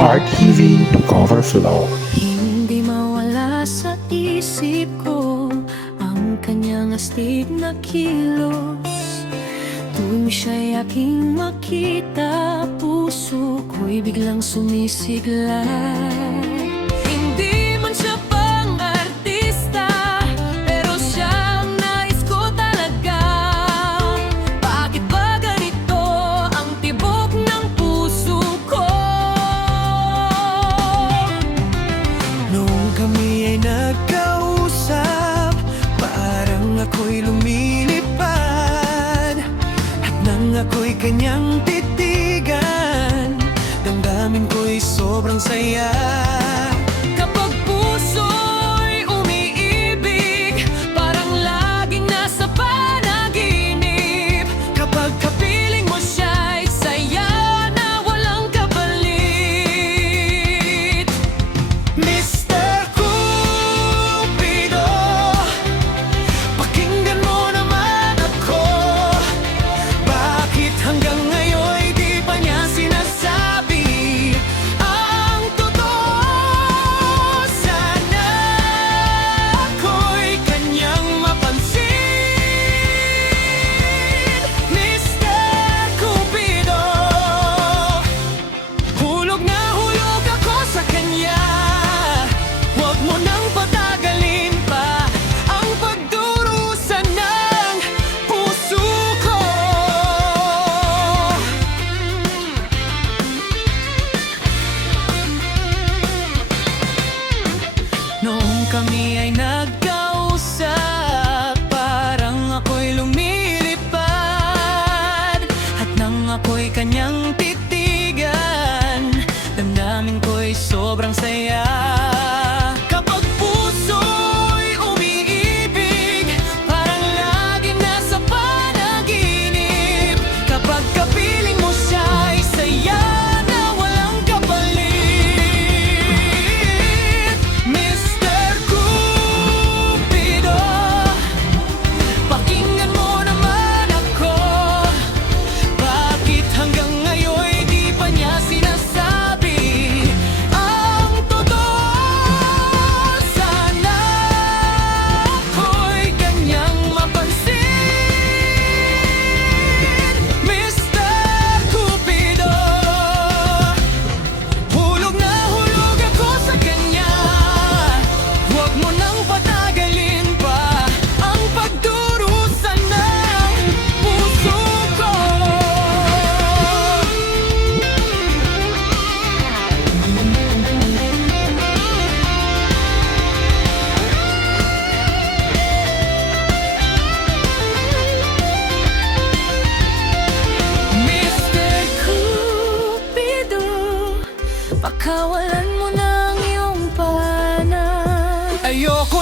RTV Overflow. Hindi mawala sa isip ko ang kanyang astig na kilos. Tuwing siya'y aking makita, puso ko'y biglang sumisigla. Hindi man siya pang artista, pero siyang nais ko talaga. Bakit ba ganito ang tibok ng puso ko? Nung kami ay nagkausap, parang ako'y lumilipad. At nang ako'y kanyang titigan, damdamin ko'y sobrang saya. Kapag puso'y umiibig, parang laging nasa panaginip. Kapag kapiling mo siya'y saya na walang kapalit. Mr. Cupido, pakinggan mo naman ako. Bakit hanggang ngayon di pa niya sinasabi ang totoo? Sana ako'y kanyang mapansin. Mr. Cupido, hulog na hulog ako sa kanya. Huwag mo nang patagalin pa ang pagdurusa ng puso ko. Noong kami ay nagkausap, parang ako'y lumilipad. At nang ako'y kanyang titigan, damdamin ko'y sobrang saya. Kapag puso'y umiibig, parang laging nasa panaginip. Kapag kapiling mo siya'y saya na walang kapalit. Mr. Cupido, pakinggan mo naman ako. Bakit hanggang ngayon di pa niya sinasabi ang totoo? Sana ako'y kanyang mapansin. Mr. Cupido, hulog na hulog ako sa kanya. Huwag mo nang patagalin pa ang pagdurusa ng puso ko. Mr. Cupido, pakawalan mo na ang iyong pana. Ayoko